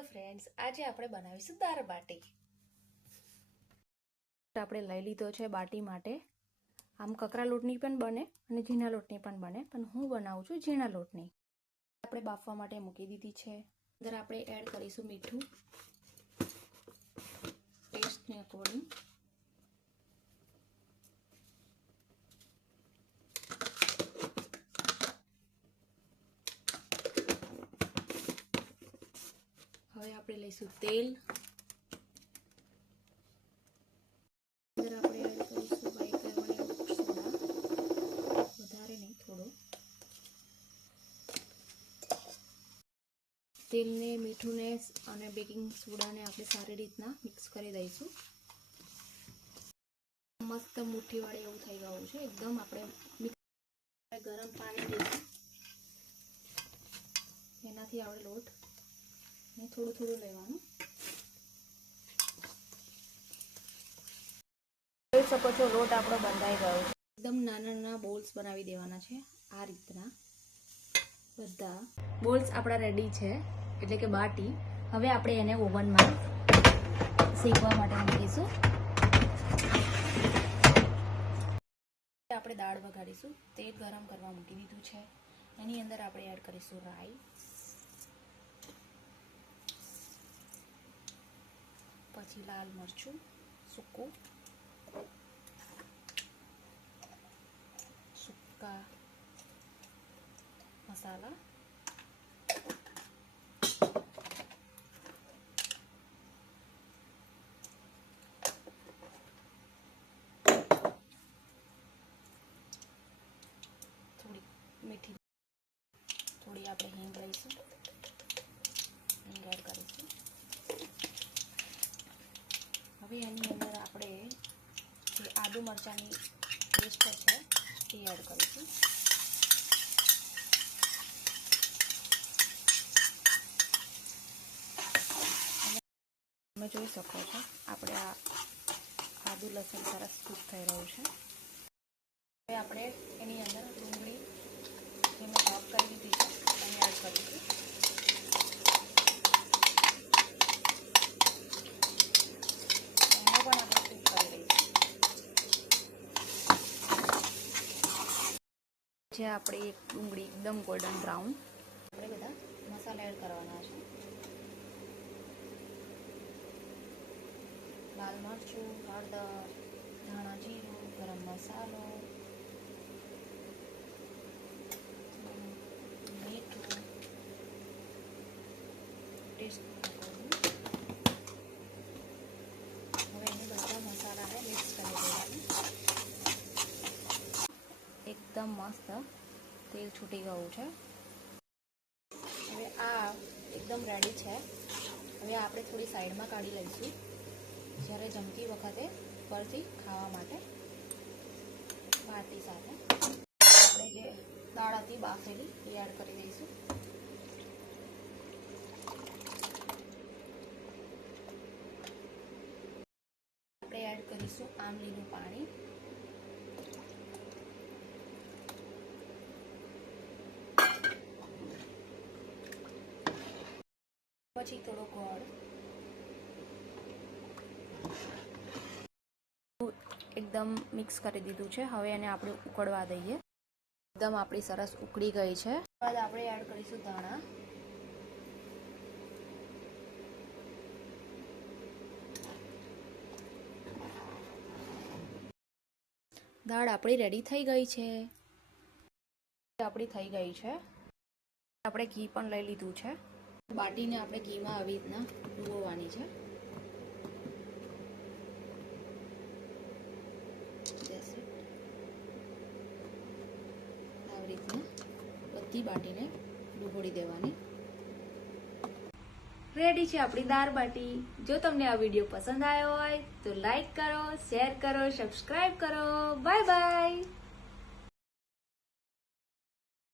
Hello friends, આજે આપણે બનાવીશું દાળ બાટી. આપણે લઈ લીધો છે બાટી માટે. આમ કકરા લોટની પણ બને અને ઝીણા લોટની પણ બને, પણ હું બનાવું છું ઝીણા લોટની. આપણે બાફવા માટે મૂકી દીધી છે. અંદર આપણે એડ કરીશું મીઠું ટેસ્ટને અકોર્ડિંગ. હવે આપણે લઈશું તેલ. અંદર આપણે એડ કરીશું વ્હાઈટ લેમન સોડા, વધારે નહીં, થોડો. તેલને, મીઠુંને અને બેકિંગ સોડાને આપણે સારી રીતના મિક્સ કરી દઈશું. મસ્ત મુઠ્ઠી વાળી એવું થઈ ગયું છે એકદમ. આપણે ગરમ પાણી દઈશું, એનાથી આપણે લોટ ને થોડું થોડું લેવાનું. જોઈ શકો છો લોટ આપણો બંધાઈ ગયો છે. એકદમ નાના નાના બોલ્સ બનાવી દેવાના છે. આ રીતના બધા બોલ્સ આપણા રેડી છે, એટલે કે બાટી. હવે આપણે એને ઓવનમાં શેકવા માટે મૂકીશું. આપણે દાળ વઘારીશું. તેલ ગરમ કરવા મૂકી દીધું છે. એની અંદર આપણે એડ કરીશું રાઈ, પછી લાલ મરચું સૂકું, સૂકા મસાલા, થોડી મીઠી, થોડી આપણે હિંગ લઈશું, હિંગ એડ કરીશું. હવે એની અંદર આપણે જે આદુ મરચાંની પેસ્ટ છે એ એડ કરીશું. તમે જોઈ શકો છો આપણે આ આદુ લસણ સરસ કૂક થઈ રહ્યું છે. હવે આપણે એની અંદર ડુંગળી જે મેં ચોપ કરી દીધી છે એને એડ કરીશું. જે આપણે એક ડુંગળી એકદમ ગોલ્ડન બ્રાઉન, આપણે બધા મસાલા એડ કરવાના છે. લાલ મરચું, હળદર, ધાણા જીરું, ગરમ મસાલો, મીઠું, ટેસ્ટ. હવે એને બધા મસાલાને મિક્સ કરી દેવાનું. એકદમ મસ્ત તેલ છૂટી ગયું છે. હવે આ એકદમ રેડી છે. હવે આપણે થોડી સાઈડમાં કાઢી લઈશું, જ્યારે જમતી વખતે પરથી ખાવા માટે બાટી સાથે આપણે જે દાળ હતી બાફેલી એ એડ કરી દઈશું. આપણે એડ કરીશું આમલીનું પાણી. પછી થોડો ગોળ. એકદમ મિક્સ કરી દીધું છે. હવે એને આપણે ઉકળવા દઈએ. એકદમ આપણી સરસ ઉકળી ગઈ છે. બાદ આપણે એડ કરીશું ધાણા. દાળ આપણી રેડી થઈ ગઈ છે. આપણી થઈ ગઈ છે. આપણે ઘી પણ લઈ લીધું છે. બાટીને આપણે ઘીમાં આવી રીતના ડૂબોવાની છે. આવી રીતના બધી બાટીને ડૂબોડી દેવાની. રેડી છે આપણી દાળ બાટી. જો તમને આ વિડીયો પસંદ આવ્યો હોય તો લાઈક કરો, શેર કરો, સબસ્ક્રાઈબ કરો. Bye bye.